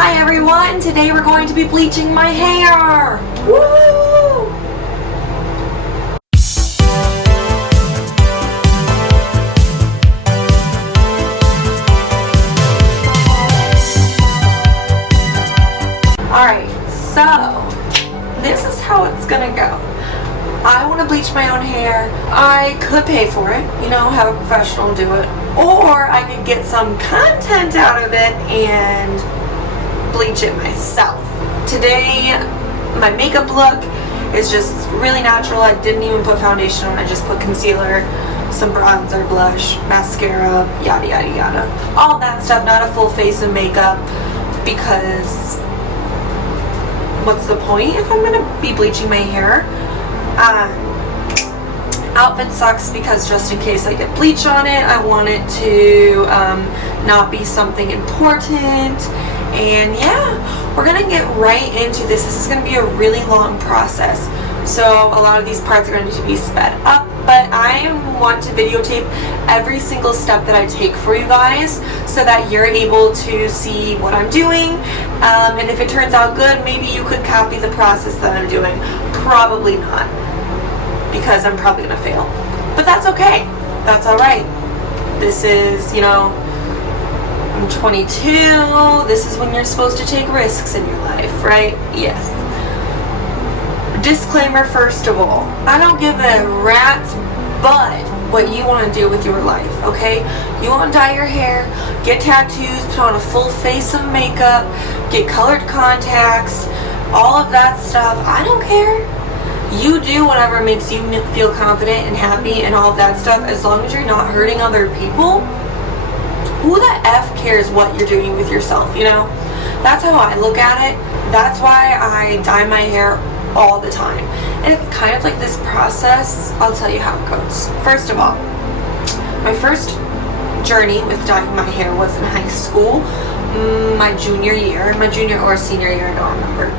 Hi everyone, today we're going to be bleaching my hair! Woo! Alright, so this is how it's gonna go. I want to bleach my own hair. I could pay for it, have a professional do it. Or I could get some content out of it and bleach it myself. Today, my makeup look is just really natural. I didn't even put foundation on. I just put concealer, some bronzer, blush, mascara, yada yada yada. All that stuff, not a full face of makeup, because what's the point if I'm going to be bleaching my hair? Outfit sucks because just in case I get bleach on it, I want it to not be something important. And yeah, we're gonna get right into this. This is gonna be a really long process, so a lot of these parts are going to need to be sped up, but I want to videotape every single step that I take for you guys so that you're able to see what I'm doing, and if it turns out good, maybe you could copy the process that I'm doing. Probably not, because I'm probably gonna fail, but that's okay. That's alright. This is, I'm 22. This is when you're supposed to take risks in your life, right? Yes. Disclaimer first of all, I don't give a rat's butt what you want to do with your life, okay? You want to dye your hair, get tattoos, put on a full face of makeup, get colored contacts, all of that stuff. I don't care. You do whatever makes you feel confident and happy and all of that stuff, as long as you're not hurting other people. Who the F cares what you're doing with yourself, That's how I look at it. That's why I dye my hair all the time. And it's kind of like this process. I'll tell you how it goes. First of all, my first journey with dyeing my hair was in high school, my junior or senior year, I don't remember.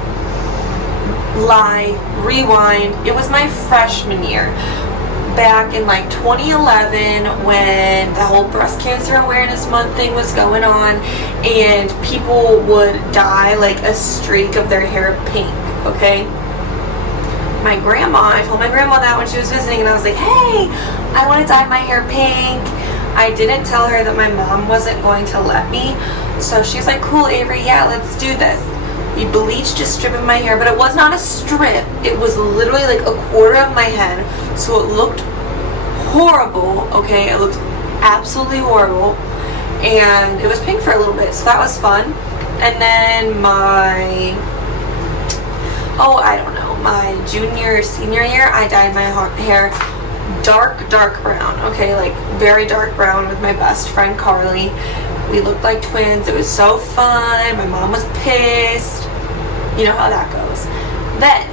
Lie, rewind, it was my freshman year. Back in 2011, when the whole breast cancer awareness month thing was going on, and people would dye a streak of their hair pink, okay? I told my grandma that when she was visiting, and I was like, hey, I want to dye my hair pink. I didn't tell her that my mom wasn't going to let me, so she's like, cool, Avery, yeah, let's do this. We bleached a strip of my hair, but it was not a strip. It was literally a quarter of my head, so it looked horrible, okay? It looked absolutely horrible, and it was pink for a little bit, so that was fun. And then my junior, senior year, I dyed my hair dark brown, okay? Very dark brown, with my best friend Carly. We looked like twins. It was so fun. My mom was pissed. You know how that goes. Then,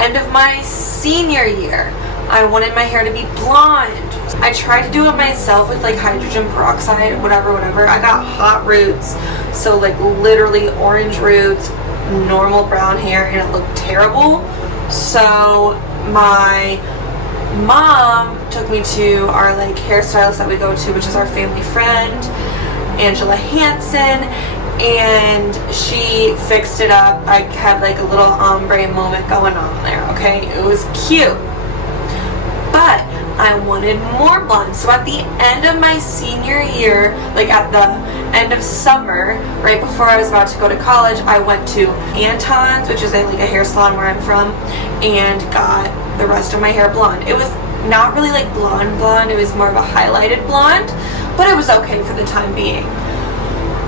end of my senior year, I wanted my hair to be blonde. I tried to do it myself with hydrogen peroxide, whatever. I got hot roots, so literally orange roots, normal brown hair, and it looked terrible. So my mom took me to our hairstylist that we go to, which is our family friend, Angela Hansen, and she fixed it up. I had a little ombre moment going on there, okay? It was cute, but I wanted more blonde. So at the end of my senior year, at the end of summer, right before I was about to go to college, I went to Anton's, which is a hair salon where I'm from, and got the rest of my hair blonde. It was not really blonde, it was more of a highlighted blonde, but it was okay for the time being.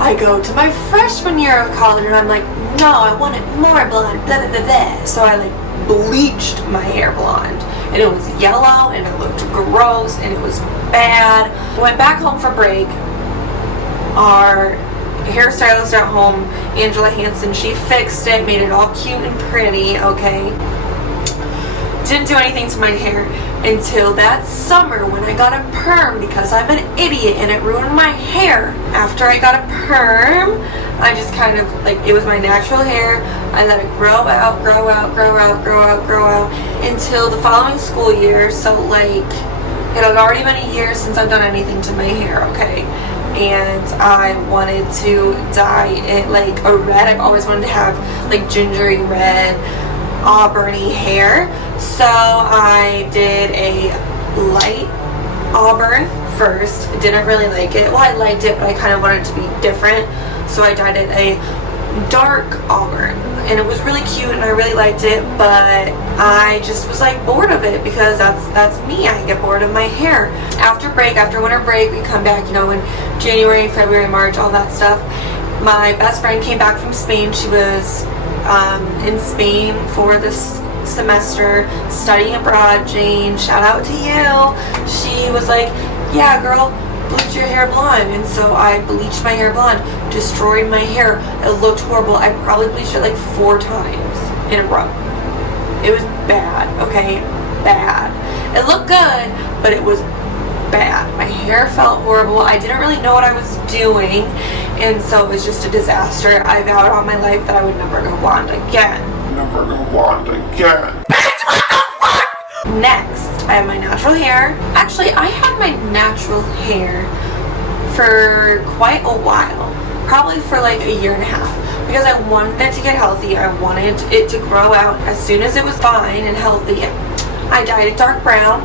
I go to my freshman year of college and I'm like, no, I want it more blonde, blah, blah, blah, blah. So I bleached my hair blonde, and it was yellow, and it looked gross, and it was bad. I went back home for break. Our hairstylist at home, Angela Hansen, she fixed it, made it all cute and pretty, okay? Didn't do anything to my hair until that summer when I got a perm, because I'm an idiot and it ruined my hair. After I got a perm, I just kind of it was my natural hair. I let it grow out until the following school year. So it had already been a year since I've done anything to my hair, okay? and I wanted to dye it like a red. I've always wanted to have like gingery red, auburny hair. So I did a light auburn first. I didn't really like it. Well, I liked it, but I kind of wanted it to be different. So I dyed it a dark auburn, and it was really cute and I really liked it, but I just was like bored of it because that's me. I get bored of my hair. After winter break, we come back, you know, in January, February, March, all that stuff. My best friend came back from Spain. She was in Spain for this semester studying abroad. Jane, shout out to you. She was like, yeah girl, bleach your hair blonde. And so I bleached my hair blonde, destroyed my hair. It looked horrible. I probably bleached it like 4 times in a row. It was bad, okay? Bad. It looked good, but it was bad. My hair felt horrible. I didn't really know what I was doing, and so it was just a disaster. I vowed all my life that I would never go blonde again. Never go blonde again. Next, I have my natural hair. Actually, I had my natural hair for quite a while, probably for like a year and a half, because I wanted it to get healthy. I wanted it to grow out as soon as it was fine and healthy. I dyed it dark brown,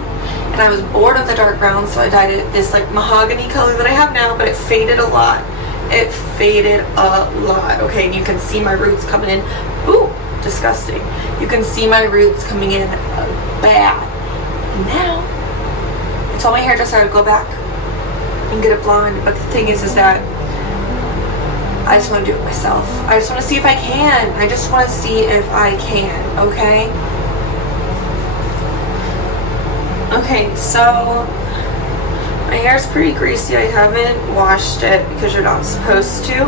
and I was bored of the dark brown, so I dyed it this like mahogany color that I have now, but it faded a lot. It faded a lot, okay? And you can see my roots coming in. Ooh, disgusting. You can see my roots coming in bad. And now, I told my hairdresser I would go back and get it blonde, but the thing is that I just want to do it myself. I just want to see if I can. I just want to see if I can, okay? Okay, so my hair is pretty greasy. I haven't washed it because you're not supposed to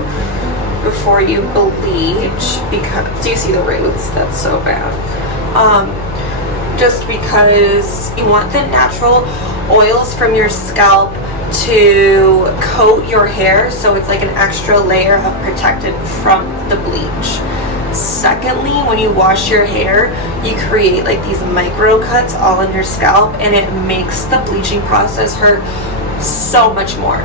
before you bleach, because do you see the roots? That's so bad. Just because you want the natural oils from your scalp to coat your hair, so it's like an extra layer of protected from the bleach. Secondly, when you wash your hair, you create like these micro cuts all in your scalp, and it makes the bleaching process hurt so much more.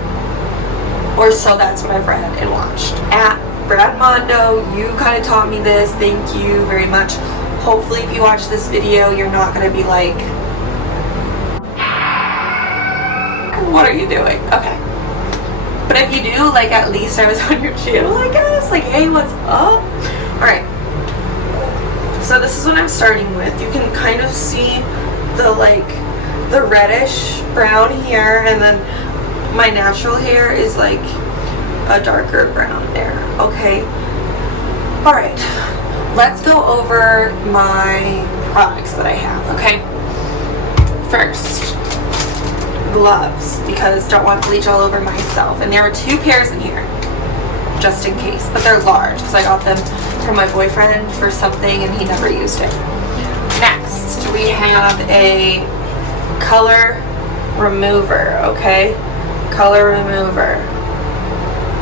Or so that's what I've read and watched. At Brad Mondo, you kind of taught me this. Thank you very much. Hopefully if you watch this video, you're not going to be like, what are you doing? Okay. But if you do, like, at least I was on your channel, I guess. Like, hey, what's up? Alright. So this is what I'm starting with. You can kind of see the, like, the reddish brown here, and then my natural hair is, like, a darker brown there. Okay? Alright. Let's go over my products that I have, okay? First, gloves, because don't want bleach all over myself. And there are 2 pairs in here, just in case, but they're large because I got them from my boyfriend for something and he never used it. Next, we have a color remover, okay? Color remover.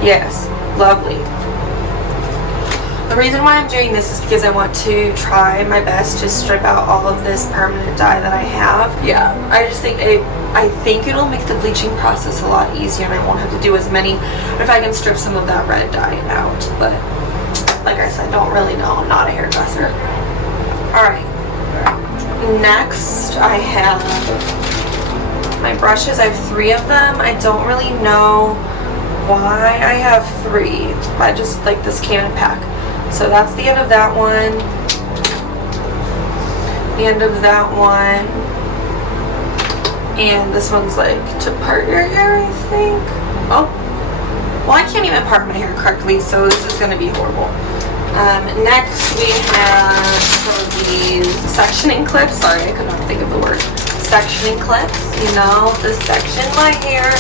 Yes, lovely. The reason why I'm doing this is because I want to try my best to strip out all of this permanent dye that I have. Yeah, I just think I think it'll make the bleaching process a lot easier, and I won't have to do as many if I can strip some of that red dye out. But like I said, don't really know. I'm not a hairdresser. Alright. Next, I have my brushes. I have 3 of them. I don't really know why I have 3. I just like this came in a pack. So that's the end of that one. The end of that one. And this one's like to part your hair, I think. Oh. Well, I can't even part my hair correctly, so this is going to be horrible. Next, we have some of these sectioning clips. Sorry, I could not think of the word. Sectioning clips. You know, to section my hair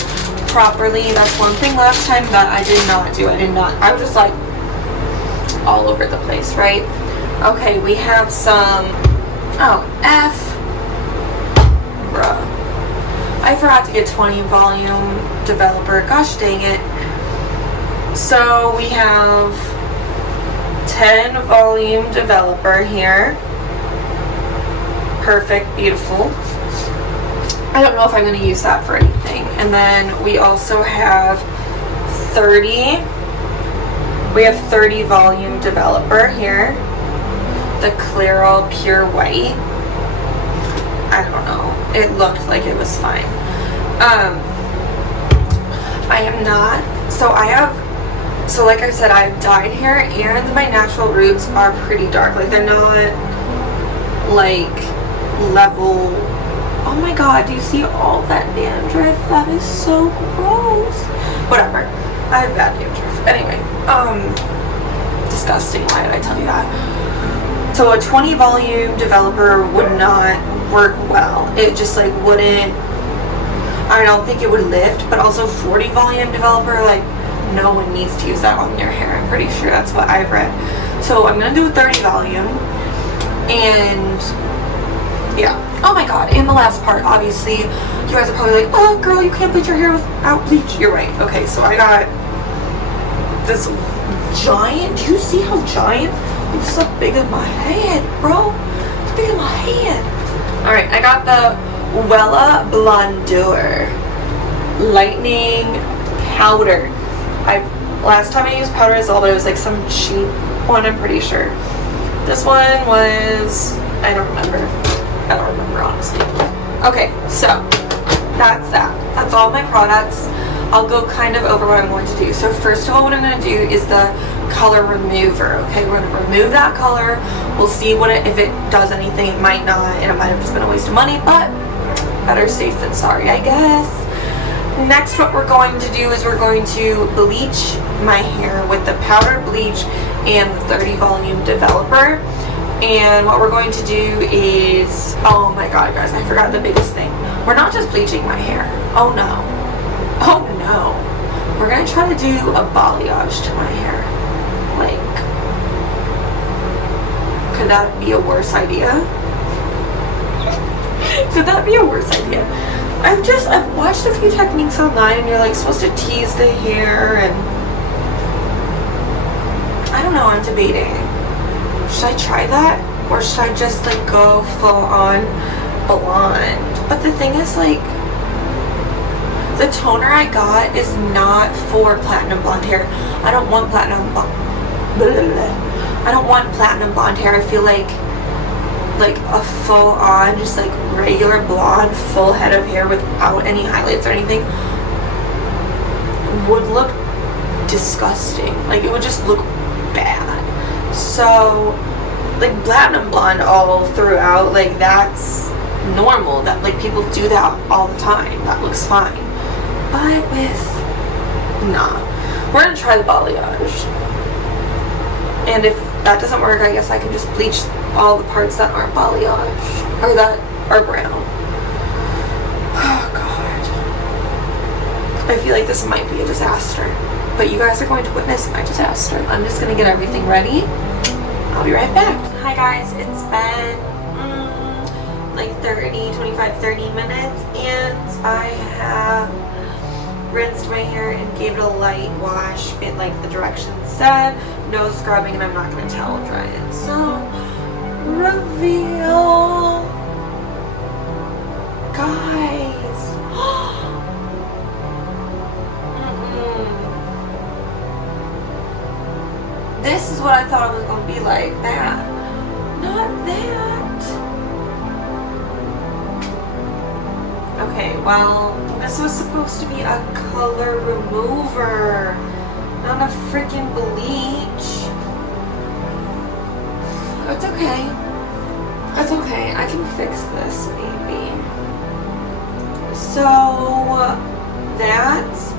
properly. That's one thing last time that I did not do. I was just like all over the place, right? Okay, we have some, oh, bruh. I forgot to get 20 volume developer, gosh dang it. So we have 10 volume developer here. Perfect, beautiful. I don't know if I'm going to use that for anything. And then we also have 30. We have 30 volume developer here. The Clairol Pure White. I don't know. It looked like it was fine. I am not. So like I said, I have dyed hair and my natural roots are pretty dark. Like they're not like level. Oh my god, do you see all that dandruff? That is so gross. Whatever. I have bad dandruff. Anyway, disgusting. Why did I tell you that? So a 20 volume developer would not work well. It just like wouldn't, I don't think it would lift, but also 40 volume developer, like no one needs to use that on their hair. I'm pretty sure that's what I've read. So I'm gonna do a 30 volume, and yeah. Oh my god, and the last part, obviously, you guys are probably like, oh girl, you can't bleach your hair without bleach. You're right. Okay, so I got this giant, do you see how giant? It's so big as my head, bro. It's big as my head. Alright, I got the Wella Blondeur Lightning Powder. Last time I used powder as well, but it was like some cheap one, I'm pretty sure. This one was, I don't remember honestly. Okay, so that's that. That's all my products. I'll go kind of over what I'm going to do. So first of all, what I'm going to do is the color remover. Okay, we're going to remove that color. We'll see if it does anything. It might not, and it might have just been a waste of money, but better safe than sorry, I guess. Next, what we're going to do is we're going to bleach my hair with the powdered bleach and the 30 volume developer. And what we're going to do is, oh my god guys, I forgot the biggest thing. We're not just bleaching my hair. Oh no. Oh no. We're going to try to do a balayage to my hair. Like, could that be a worse idea? Could that be a worse idea? I've watched a few techniques online, and you're like supposed to tease the hair, and I don't know, I'm debating. Should I try that? Or should I just like go full on blonde? But the thing is, like, the toner I got is not for platinum blonde hair. I don't want platinum blonde. I don't want platinum blonde hair. I feel like a full on, just like regular blonde, full head of hair without any highlights or anything would look disgusting. Like, it would just look bad. So, like, platinum blonde all throughout, like, that's normal. That, like, people do that all the time. That looks fine. But nah. We're gonna try the balayage. And if that doesn't work, I guess I can just bleach all the parts that aren't balayage, or that are brown. Oh god. I feel like this might be a disaster. But you guys are going to witness my disaster. I'm just gonna get everything ready. I'll be right back. Hi guys, it's been like 30 minutes, and I have rinsed my hair and gave it a light wash, it like the directions said. No scrubbing, and I'm not gonna towel dry it. So, reveal, guys. This is what I thought it was gonna be like. That, not that. Okay, well, this was supposed to be a color remover, not a freaking bleach. It's okay. It's okay. I can fix this, maybe. So, that's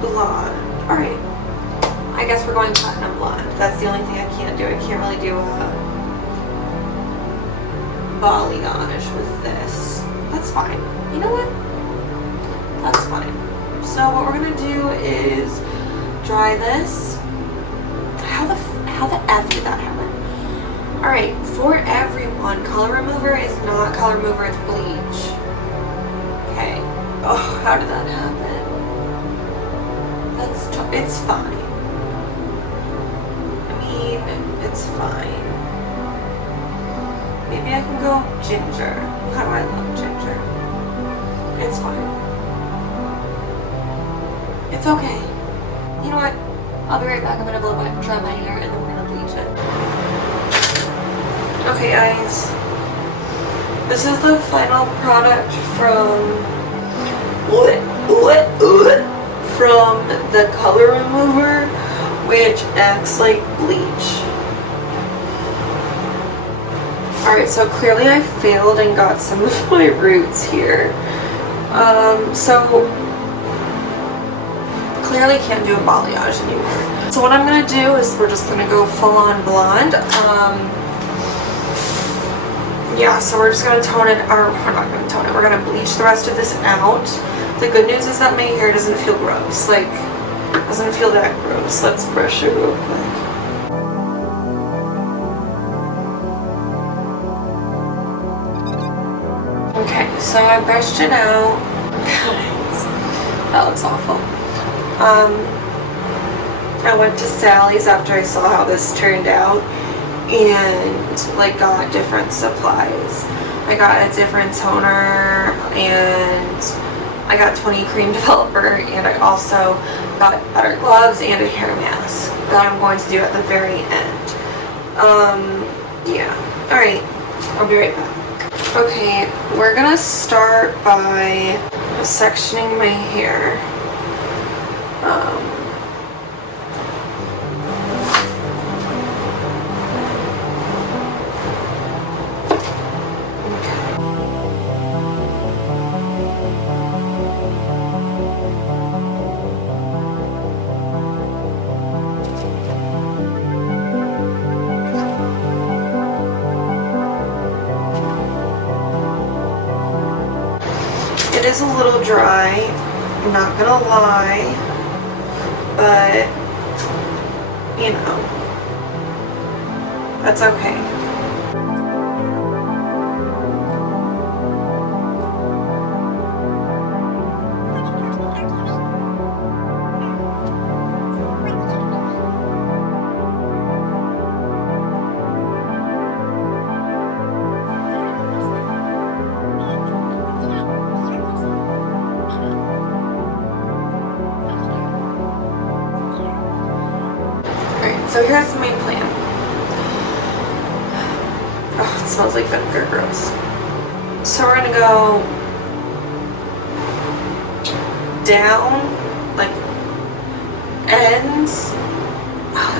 blonde. Alright. I guess we're going platinum blonde. That's the only thing I can't do. I can't really do a balayage with this. That's fine. You know what? That's fine. So what we're gonna do is dry this. How the F did that happen? Alright, for everyone, color remover is not color remover, it's bleach. Okay. Oh, how did that happen? It's fine. I mean, it's fine. Maybe I can go ginger. How do I love ginger? It's fine. It's okay. You know what? I'll be right back. I'm gonna blow dry my hair and then we're gonna bleach it. Okay guys, this is the final product from the color remover, which acts like bleach. Alright, so clearly I failed and got some of my roots here. So clearly can't do a balayage anymore. So what I'm gonna do is we're just gonna go full on blonde. Yeah, so we're just gonna tone it, or we're not gonna tone it, we're gonna bleach the rest of this out. The good news is that my hair doesn't feel gross, like, doesn't feel that gross. Let's brush it real quick. Okay, so I brushed it out. Guys, that looks awful. I went to Sally's after I saw how this turned out and like got different supplies. I got a different toner and I got 20 cream developer, and I also got better gloves and a hair mask that I'm going to do at the very end. Yeah. Alright, I'll be right back. Okay, we're gonna start by sectioning my hair. It is a little dry, I'm not gonna lie, but, you know, that's okay. So here's the main plan. Oh, it smells like vinegar, gross. So we're gonna go down, like, ends.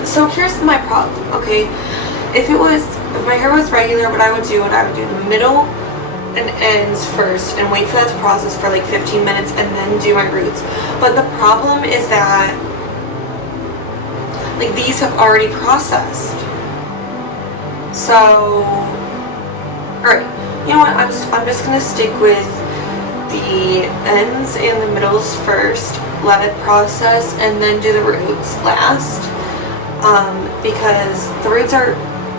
So here's my problem, okay? If my hair was regular, what I would do the middle and ends first and wait for that to process for like 15 minutes and then do my roots. But the problem is that like these have already processed. So, alright, you know what, I'm just gonna stick with the ends and the middles first, let it process, and then do the roots last. Because the roots are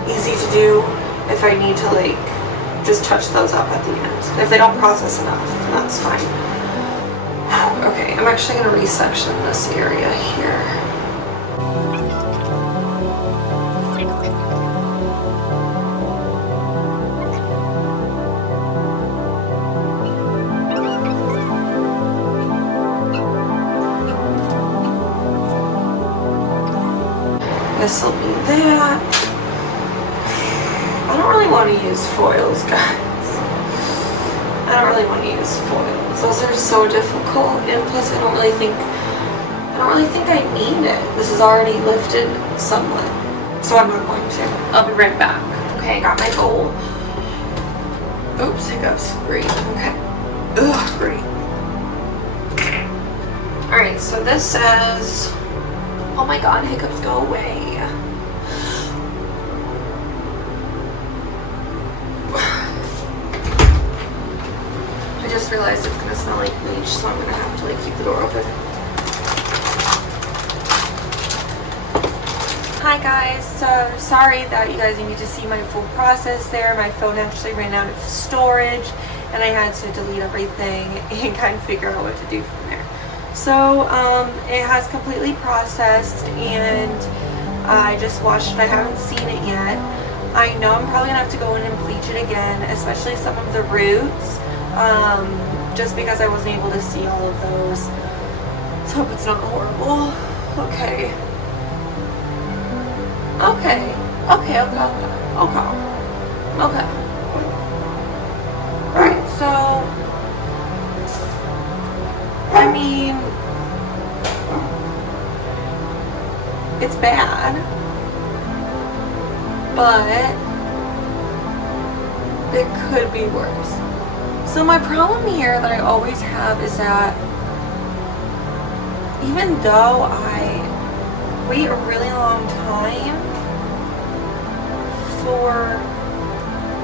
easy to do if I need to like just touch those up at the end. If they don't process enough, then that's fine. Okay, I'm actually gonna resection this area here. This will be that. I don't really want to use foils, guys. I don't really want to use foils. Those are so difficult, and plus I don't really think I need it. This is already lifted somewhat, so I'm not going to. I'll be right back. Okay, I got my bowl. Oops, hiccups. Great. Okay. Ugh, great. Alright, so this says, oh my god, hiccups, go away. I just realized it's gonna smell like bleach, so I'm gonna have to like keep the door open. Hi guys, so sorry that you guys need to see my full process there. My phone actually ran out of storage and I had to delete everything and kind of figure out what to do from there. So it has completely processed and I just washed it. I haven't seen it yet. I know I'm probably gonna have to go in and bleach it again, especially some of the roots, just because I wasn't able to see all of those. Let's hope it's not horrible. Okay. Okay. Okay, okay, okay. Okay. Okay. Right, so I mean, it's bad, but it could be worse. So my problem here that I always have is that even though I wait a really long time for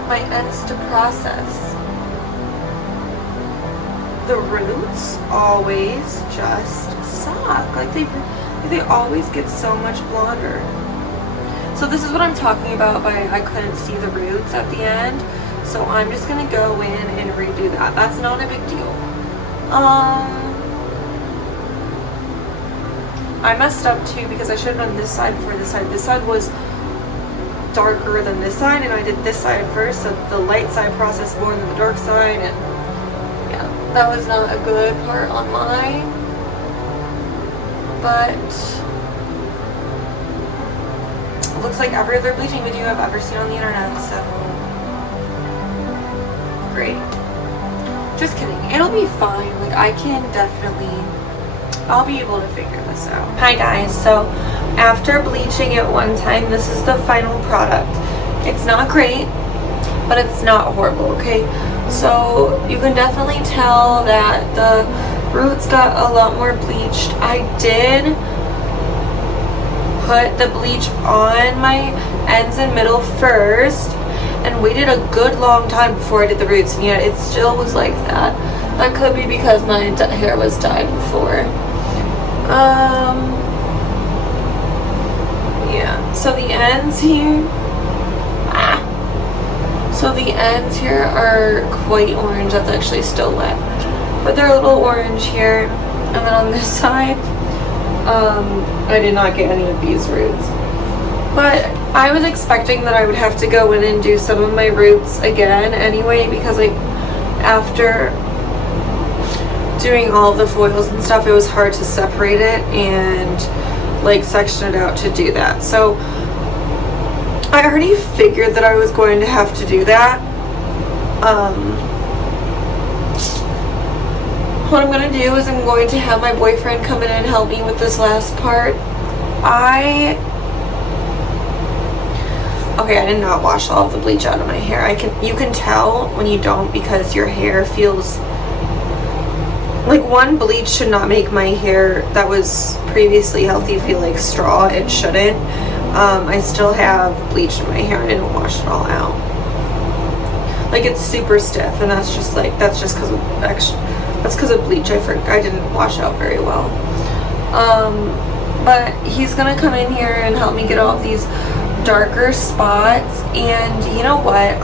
my ends to process, the roots always just suck. Like they always get so much blonder. So this is what I'm talking about by I couldn't see the roots at the end. So I'm just gonna go in and redo that. That's not a big deal. I messed up too because I should have done this side before this side. This side was darker than this side, and I did this side first, so the light side processed more than the dark side, and yeah, that was not a good part on mine. But it looks like every other bleaching video I've ever seen on the internet, so great. Just kidding. It'll be fine. Like, I can definitely, I'll be able to figure this out. Hi guys, so after bleaching it one time, this is the final product. It's not great, but it's not horrible, okay? So you can definitely tell that the roots got a lot more bleached. I did put the bleach on my ends and middle first and waited a good long time before I did the roots, and yet it still was like that. That could be because my hair was dyed before. Yeah, so the ends here, so the ends here are quite orange. That's actually still wet, but they're a little orange here. And then on this side, I did not get any of these roots, but I was expecting that I would have to go in and do some of my roots again anyway, because like after doing all of the foils and stuff, it was hard to separate it and like section it out to do that. So I already figured that I was going to have to do that. What I'm going to do is I'm going to have my boyfriend come in and help me with this last part. Okay, I did not wash all of the bleach out of my hair. You can tell when you don't, because your hair feels like one bleach should not make my hair that was previously healthy feel like straw. It shouldn't. I still have bleach in my hair. I didn't wash it all out. Like, it's super stiff, and that's just because of bleach. I didn't wash out very well. But he's gonna come in here and help me get all of these darker spots, and you know what,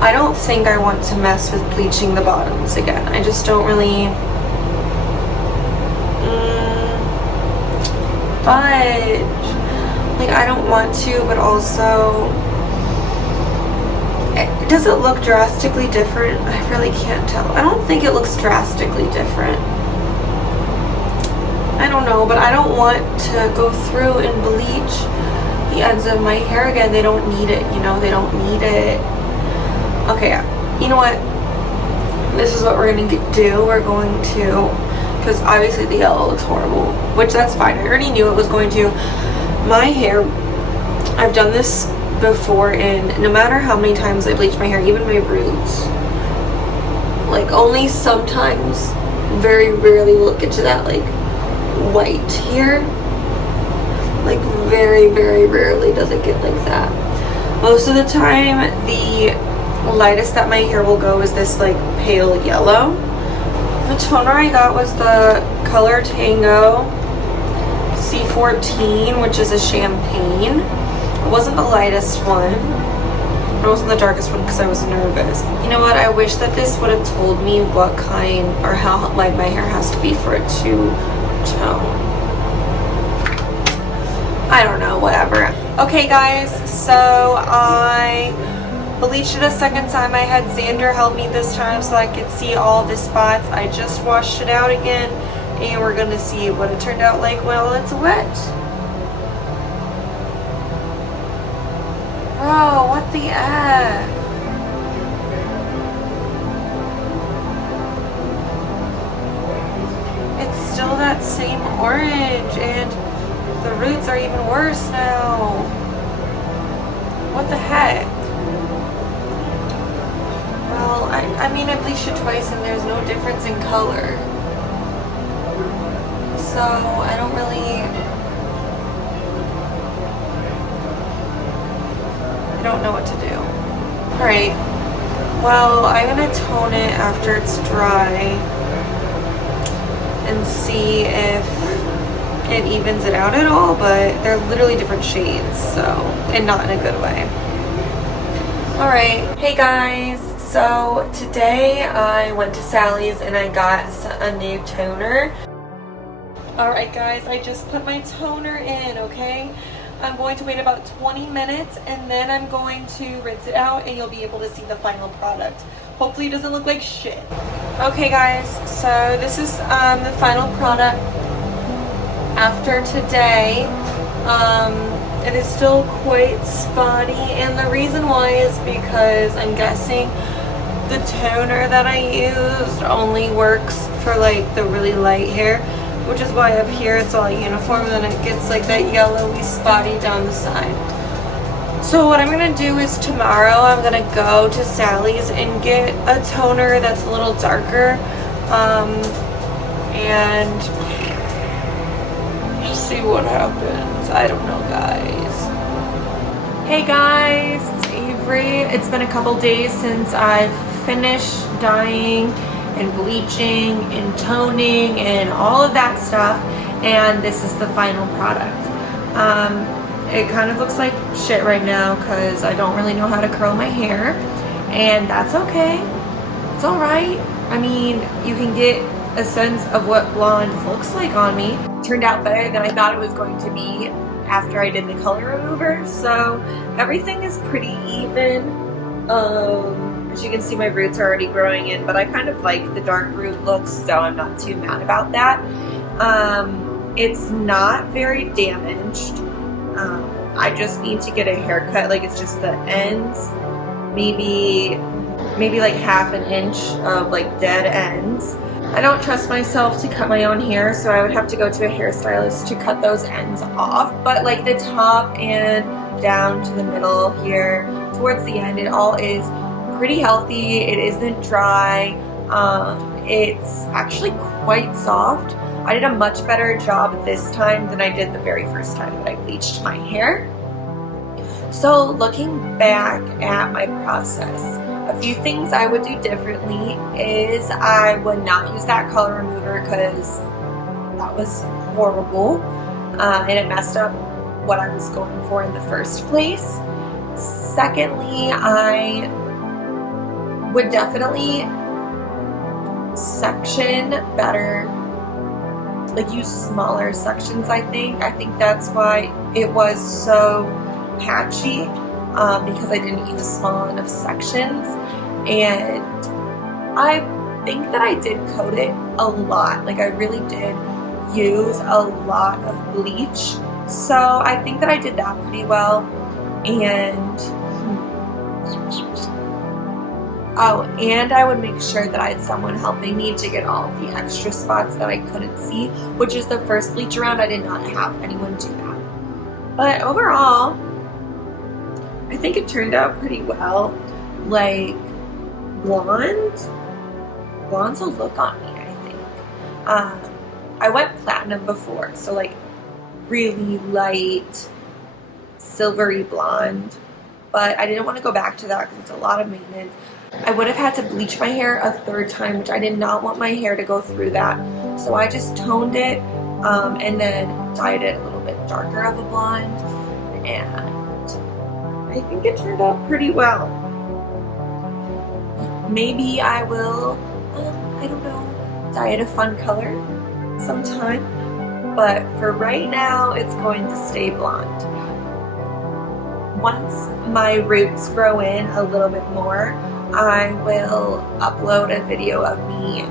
I don't think I want to mess with bleaching the bottoms again. I just don't really like, I don't want to, but also does it look drastically different? I really can't tell. I don't think it looks drastically different. I don't know, but I don't want to go through and bleach the ends of my hair again. They don't need it, you know, they don't need it. Okay, you know what? This is what we're going to do. We're going to, because obviously the yellow looks horrible, which that's fine. I already knew it was going to. My hair, I've done this before, and no matter how many times I bleach my hair, even my roots, like only sometimes, very rarely will it get to that like white here. Like very, very rarely does it get like that. Most of the time, the lightest that my hair will go is this like pale yellow. The toner I got was the Color Tango C14, which is a champagne. It wasn't the lightest one. It wasn't the darkest one because I was nervous. You know what? I wish that this would have told me what kind or how light my hair has to be for it to tone. I don't know, whatever. Okay guys, so I bleached it a second time. I had Xander help me this time so I could see all the spots. I just washed it out again, and we're gonna see what it turned out like while it's wet. Bro, what the F? It's still that same orange, and the roots are even worse now. What the heck? Well, I mean, I bleached it twice and there's no difference in color. So, I don't know what to do. Alright, well, I'm gonna tone it after it's dry and see if it evens it out at all, but they're literally different shades, so, and not in a good way. Alright, hey guys, so today I went to Sally's and I got a new toner. Alright guys, I just put my toner in, okay? I'm going to wait about 20 minutes and then I'm going to rinse it out and you'll be able to see the final product. Hopefully it doesn't look like shit. Okay guys, so this is the final product after today. It is still quite spotty, and the reason why is because I'm guessing the toner that I used only works for like the really light hair, which is why up here it's all uniform and then it gets like that yellowy spotty down the side. So what I'm gonna do is tomorrow I'm gonna go to Sally's and get a toner that's a little darker, and just see what happens. I don't know, guys. Hey guys, it's Avery. It's been a couple days since I've finished dyeing and bleaching and toning and all of that stuff, and this is the final product. It kind of looks like shit right now because I don't really know how to curl my hair, and that's okay. It's alright. I mean, you can get a sense of what blonde looks like on me. It turned out better than I thought it was going to be after I did the color remover, so everything is pretty even. As you can see, my roots are already growing in, but I kind of like the dark root looks, so I'm not too mad about that. It's not very damaged. I just need to get a haircut, like it's just the ends, maybe like half an inch of like dead ends. I don't trust myself to cut my own hair, so I would have to go to a hairstylist to cut those ends off, but like the top and down to the middle here, towards the end, it all is pretty healthy. It isn't dry. It's actually quite soft. I did a much better job this time than I did the very first time that I bleached my hair. So looking back at my process, a few things I would do differently is I would not use that color remover because that was horrible, and it messed up what I was going for in the first place. Secondly, I would definitely section better, like use smaller sections. I think that's why it was so patchy, because I didn't use small enough sections, and I think that I did coat it a lot. Like I really did use a lot of bleach, so I think that I did that pretty well. And and I would make sure that I had someone helping me to get all of the extra spots that I couldn't see, which is the first bleach around. I did not have anyone do that. But overall, I think it turned out pretty well. Like, blonde's a look on me, I think. I went platinum before, so like really light, silvery blonde, but I didn't want to go back to that because it's a lot of maintenance. I would have had to bleach my hair a third time, which I did not want my hair to go through that. So I just toned it and then dyed it a little bit darker of a blonde, and I think it turned out pretty well. Maybe I will, I don't know, dye it a fun color sometime, but for right now it's going to stay blonde. Once my roots grow in a little bit more, I will upload a video of me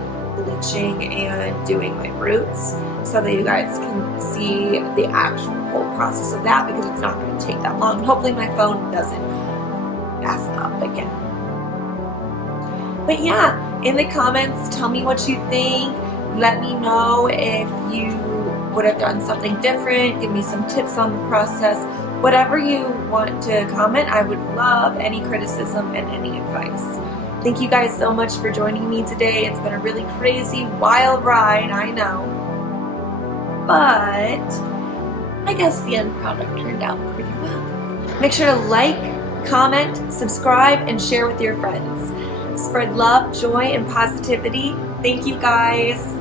bleaching and doing my roots so that you guys can see the actual whole process of that, because it's not going to take that long. Hopefully my phone doesn't F up again. But yeah, in the comments, tell me what you think. Let me know if you would have done something different. Give me some tips on the process. Whatever you want to comment, I would love any criticism and any advice. Thank you guys so much for joining me today. It's been a really crazy, wild ride, I know. But I guess the end product turned out pretty well. Make sure to like, comment, subscribe, and share with your friends. Spread love, joy, and positivity. Thank you guys.